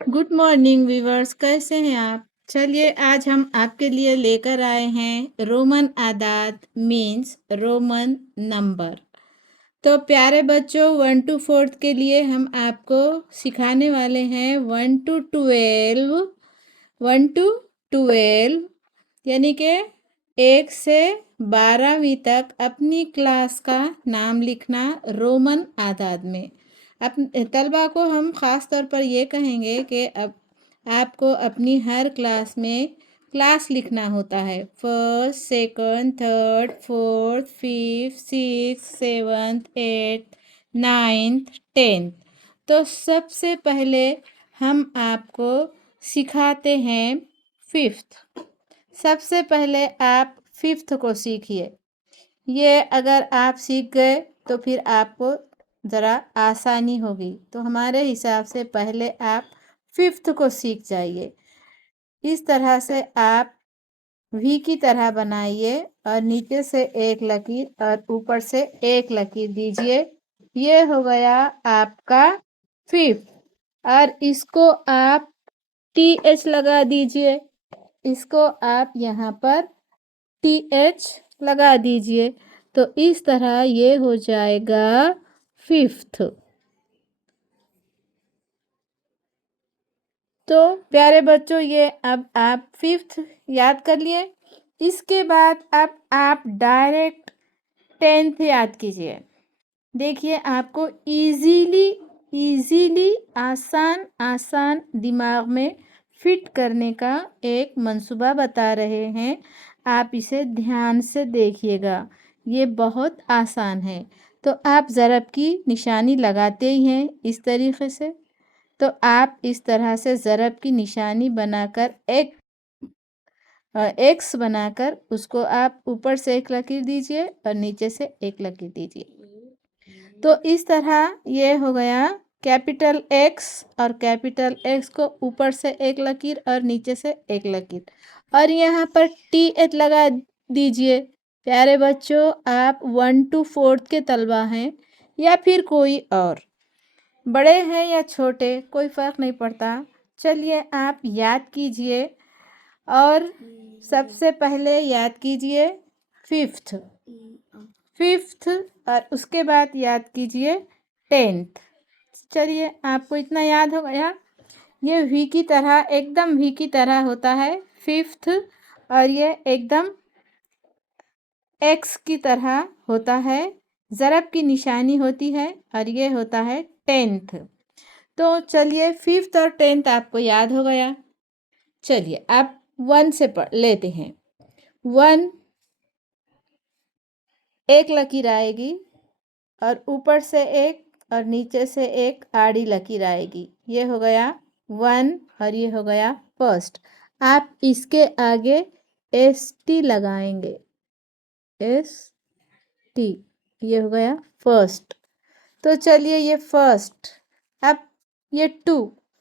Good morning viewers, कैसे हैं आप? चलिए आज हम आपके लिए लेकर आए हैं रोमन आदाद मीन्स रोमन नंबर। तो प्यारे बच्चों, 1 to 4 के लिए हम आपको सिखाने वाले हैं 1 to 12। 1 to 12 यानी कि 1 से 12वीं तक अपनी क्लास का नाम लिखना रोमन आदाद में। अप तलबा को हम ख़ास तौर पर ये कहेंगे कि अब आपको अपनी हर क्लास में क्लास लिखना होता है। First, second, third, fourth, fifth, six, seventh, eighth, ninth, tenth. तो सबसे पहले हम आपको सिखाते हैं फिफ्थ। सबसे पहले आप फिफ्थ को सीखिए। ये अगर आप सीख गए तो फिर आपको ज़रा आसानी होगी। तो हमारे हिसाब से पहले आप फिफ्थ को सीख जाइए। इस तरह से आप वी की तरह बनाइए और नीचे से एक लकीर और ऊपर से एक लकीर दीजिए। ये हो गया आपका फिफ्थ। और इसको आप टी एच लगा दीजिए। इसको आप यहाँ पर टी एच लगा दीजिए। तो इस तरह ये हो जाएगा फिफ्थ। तो प्यारे बच्चों, ये अब आप फिफ्थ याद कर लिए। इसके बाद अब आप डायरेक्ट टेंथ याद कीजिए। देखिए, आपको इजीली आसान आसान दिमाग में फिट करने का एक मंसूबा बता रहे हैं। आप इसे ध्यान से देखिएगा, ये बहुत आसान है। तो आप ज़रब की निशानी लगाते ही हैं इस तरीक़े से। तो आप इस तरह से ज़रब की निशानी बनाकर एक्स बनाकर उसको आप ऊपर से एक लकीर दीजिए और नीचे से एक लकीर दीजिए। तो इस तरह ये हो गया कैपिटल एक्स, और कैपिटल एक्स को ऊपर से एक लकीर और नीचे से एक लकीर, और यहाँ पर टी एच लगा दीजिए। प्यारे बच्चों, आप 1 to 4 के तलबा हैं या फिर कोई और, बड़े हैं या छोटे, कोई फ़र्क नहीं पड़ता। चलिए आप याद कीजिए और सबसे पहले याद कीजिए फिफ्थ। फिफ्थ और उसके बाद याद कीजिए टेंथ। चलिए, आपको इतना याद हो गया। ये वी की तरह, एकदम वी की तरह होता है फिफ्थ, और ये एकदम एक्स की तरह होता है, ज़रब की निशानी होती है, और ये होता है टेंथ। तो चलिए, फिफ्थ और टेंथ आपको याद हो गया। चलिए आप 1 से पढ़ लेते हैं। 1 एक लकीर आएगी और ऊपर से एक और नीचे से एक आड़ी लकीर आएगी। ये हो गया 1 और ये हो गया फर्स्ट। आप इसके आगे एस टी लगाएंगे, एस टी, ये हो गया फर्स्ट। तो चलिए, ये फर्स्ट। अब ये 2,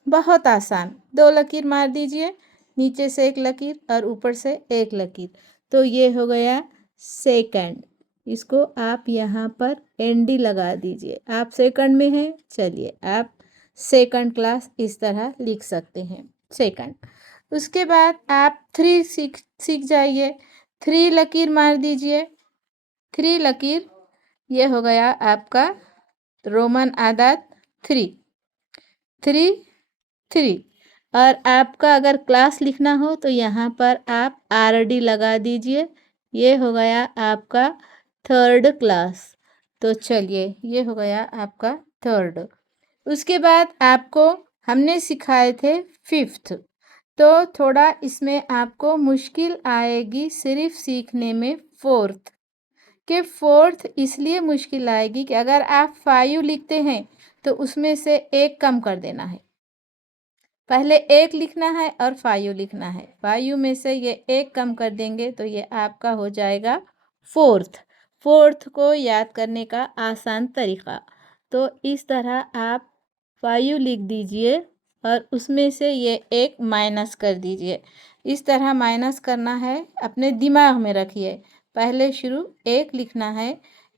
बहुत आसान, 2 लकीर मार दीजिए, नीचे से एक लकीर और ऊपर से एक लकीर। तो ये हो गया सेकंड। इसको आप यहाँ पर एन डी लगा दीजिए। आप सेकंड में हैं, चलिए आप सेकंड क्लास इस तरह लिख सकते हैं, सेकंड। उसके बाद आप 3 सीख जाइए। 3 लकीर मार दीजिए, 3 लकीर, ये हो गया आपका रोमन आदाद 3, 3, 3। और आपका अगर क्लास लिखना हो तो यहाँ पर आप आर डी लगा दीजिए। ये हो गया आपका थर्ड क्लास। तो चलिए, ये हो गया आपका थर्ड। उसके बाद आपको हमने सिखाए थे फिफ्थ। तो थोड़ा इसमें आपको मुश्किल आएगी सिर्फ सीखने में फोर्थ। कि फोर्थ इसलिए मुश्किल आएगी कि अगर आप 5 लिखते हैं तो उसमें से एक कम कर देना है। पहले एक लिखना है और 5 लिखना है। 5 में से ये एक कम कर देंगे तो ये आपका हो जाएगा फोर्थ। फोर्थ को याद करने का आसान तरीक़ा। तो इस तरह आप 5 लिख दीजिए और उसमें से ये एक माइनस कर दीजिए। इस तरह माइनस करना है, अपने दिमाग में रखिए। पहले शुरू एक लिखना है,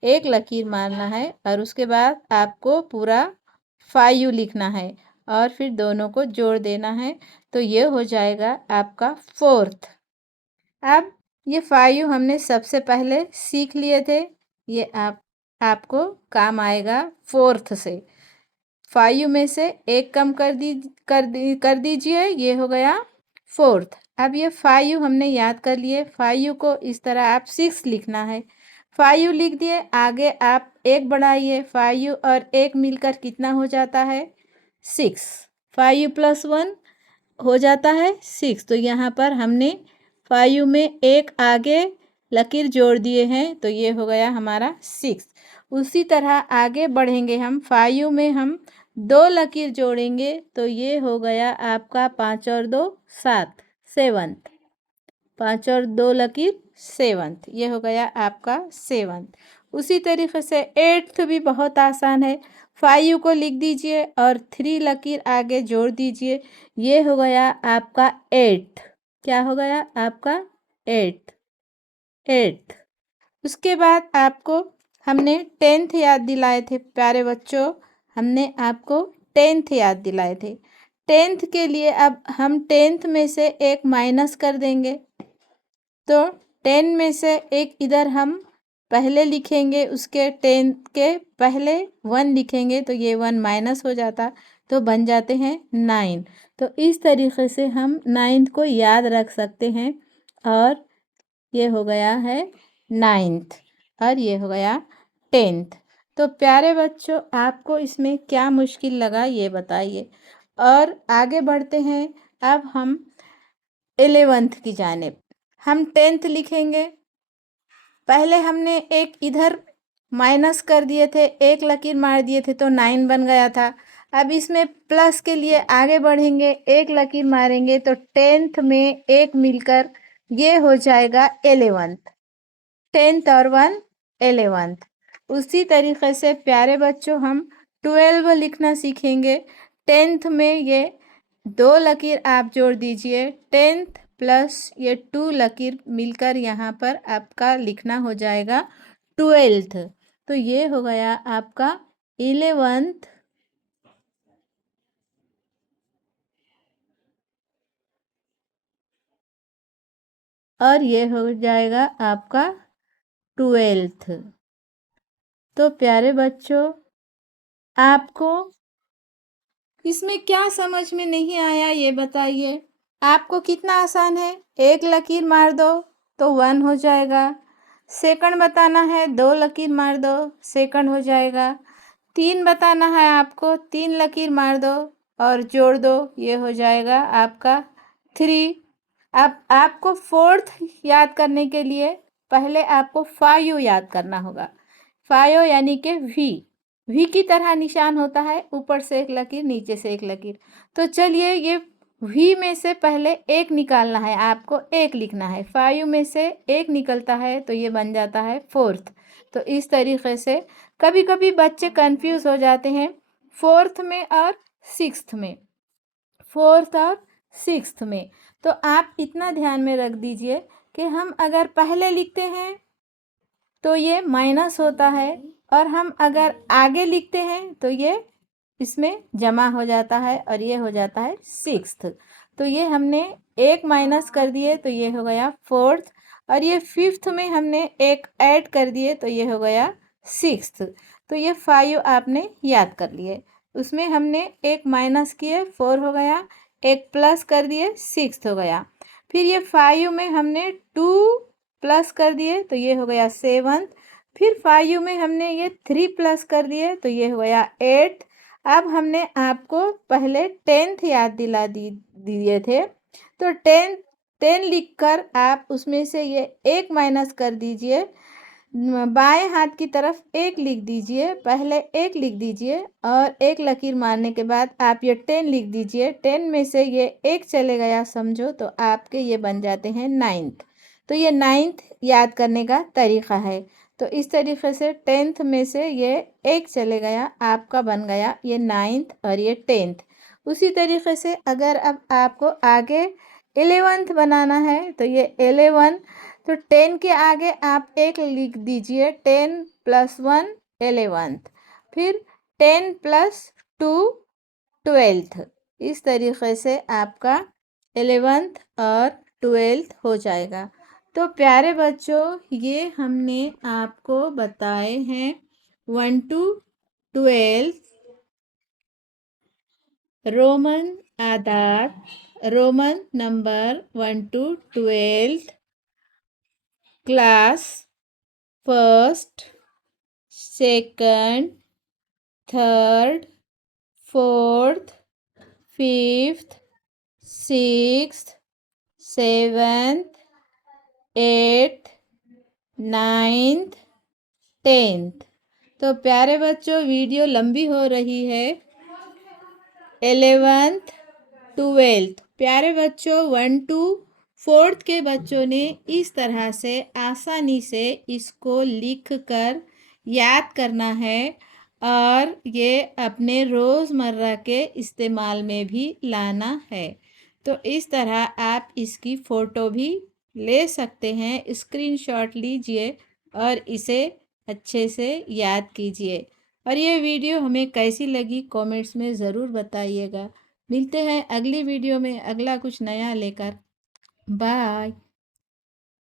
एक लकीर मारना है, और उसके बाद आपको पूरा 5 लिखना है, और फिर दोनों को जोड़ देना है, तो ये हो जाएगा आपका 4th। अब ये 5 हमने सबसे पहले सीख लिए थे, ये आपको काम आएगा 4th से। 5 में से एक कम कर दीजिए, ये हो गया 4th। अब ये 5 हमने याद कर लिए, 5 को इस तरह आप 6 लिखना है। 5 लिख दिए, आगे आप एक बढ़ाइए, 5 और एक मिलकर कितना हो जाता है 6। 5 + 1 हो जाता है 6। तो यहाँ पर हमने 5 में एक आगे लकीर जोड़ दिए हैं, तो ये हो गया हमारा 6। उसी तरह आगे बढ़ेंगे हम, 5 में हम 2 लकीर जोड़ेंगे, तो ये हो गया आपका 5 और 2 7, 7th। 5 और 2 लकीर 7th, ये हो गया आपका 7th। उसी तरीके से 8th भी बहुत आसान है। 5 को लिख दीजिए और 3 लकीर आगे जोड़ दीजिए, ये हो गया आपका 8th। क्या हो गया आपका 8th, 8th। उसके बाद आपको हमने 10th याद दिलाए थे प्यारे बच्चों, हमने आपको 10th याद दिलाए थे। 10th के लिए अब हम 10th में से एक माइनस कर देंगे, तो 10 में से एक इधर हम पहले लिखेंगे, उसके 10 के पहले 1 लिखेंगे, तो ये 1 माइनस हो जाता, तो बन जाते हैं 9। तो इस तरीके से हम 9th को याद रख सकते हैं, और ये हो गया है 9th, और ये हो गया 10th। तो प्यारे बच्चों, आपको इसमें क्या मुश्किल लगा ये बताइए, और आगे बढ़ते हैं। अब हम 11th की जानिब, हम 10th लिखेंगे। पहले हमने एक इधर माइनस कर दिए थे, एक लकीर मार दिए थे, तो 9 बन गया था। अब इसमें प्लस के लिए आगे बढ़ेंगे, एक लकीर मारेंगे, तो 10th में एक मिलकर ये हो जाएगा 11th। 10th और 1 11th। उसी तरीके से प्यारे बच्चों, हम 12 लिखना सीखेंगे। 10th में ये 2 लकीर आप जोड़ दीजिए, 10th प्लस ये 2 लकीर मिलकर यहाँ पर आपका लिखना हो जाएगा 12th। तो ये हो गया आपका 11th, और ये हो जाएगा आपका 12th। तो प्यारे बच्चों, आपको इसमें क्या समझ में नहीं आया ये बताइए। आपको कितना आसान है, एक लकीर मार दो तो 1 हो जाएगा। सेकंड बताना है, 2 लकीर मार दो, सेकंड हो जाएगा। 3 बताना है आपको, 3 लकीर मार दो और जोड़ दो, ये हो जाएगा आपका 3। अब आपको 4th याद करने के लिए पहले आपको 5 याद करना होगा। 5 यानी कि वी की तरह निशान होता है, ऊपर से एक लकीर, नीचे से एक लकीर। तो चलिए, ये वी में से पहले एक निकालना है, आपको एक लिखना है। 5 में से एक निकलता है, तो ये बन जाता है 4th। तो इस तरीके से कभी कभी बच्चे कंफ्यूज हो जाते हैं 4th में और 6th में, 4th और 6th में। तो आप इतना ध्यान में रख दीजिए कि हम अगर पहले लिखते हैं तो ये माइनस होता है, और हम अगर आगे लिखते हैं तो ये इसमें जमा हो जाता है, और ये हो जाता है 6th। तो ये हमने एक माइनस कर दिए, तो ये हो गया 4th, और ये 5th में हमने एक ऐड कर दिए, तो ये हो गया 6th। तो ये 5 आपने याद कर लिए, उसमें हमने एक माइनस किए 4 हो गया, एक प्लस कर दिए 6th हो गया। फिर ये 5 में हमने 2 प्लस कर दिए, तो ये हो गया 7th। फिर 5 में हमने ये 3 प्लस कर दिए, तो ये हो गया 8th। अब हमने आपको पहले 10th याद दिए थे, तो 10 लिखकर आप उसमें से ये एक माइनस कर दीजिए, बाएं हाथ की तरफ एक लिख दीजिए, पहले एक लिख दीजिए, और एक लकीर मारने के बाद आप ये 10 लिख दीजिए। 10 में से ये एक चले गया समझो, तो आपके ये बन जाते हैं 9th। तो ये 9th याद करने का तरीका है। तो इस तरीके से 10th में से ये एक चले गया, आपका बन गया ये 9th और ये 10th। उसी तरीके से अगर अब आपको आगे 11th बनाना है, तो ये 11, तो 10 के आगे आप एक लिख दीजिए, 10 + 1 11th। फिर 10 + 2 ट्वेल्थ। इस तरीके से आपका 11th और 12th हो जाएगा। तो प्यारे बच्चों, ये हमने आपको बताए हैं 1 to 12 रोमन आदार, Roman number 1 to 12 class first, second, third, fourth, fifth, sixth, seventh, eighth, ninth, 10th। तो प्यारे बच्चों, वीडियो लंबी हो रही है। 11th 12th प्यारे बच्चों, 1 to 4th के बच्चों ने इस तरह से आसानी से इसको लिख कर याद करना है और ये अपने रोज़मर्रा के इस्तेमाल में भी लाना है। तो इस तरह आप इसकी फ़ोटो भी ले सकते हैं, स्क्रीनशॉट लीजिए और इसे अच्छे से याद कीजिए। और ये वीडियो हमें कैसी लगी कमेंट्स में ज़रूर बताइएगा। मिलते हैं अगली वीडियो में अगला कुछ नया लेकर। बाय।